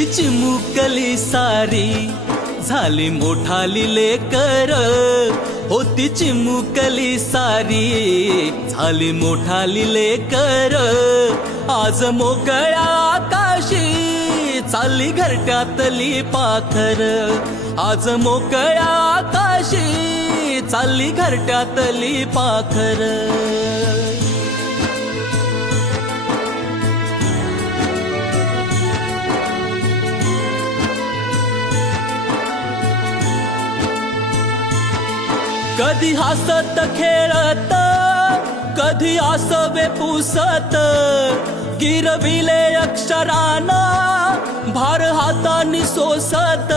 होती चिमुकली सारी झाली मोठाली लेकर, होती चिमुकली सारी झाली मोठाली लेकर, आज मोकळ्या आकाशी चालली घरट्यातली पाखर, आज मोकळ्या आकाशी चालली घरट्यातली पाखर. कधी हसत खेळत, कधी आसवे पुसत, गिरविले अक्षराना भार हातानी सोसत,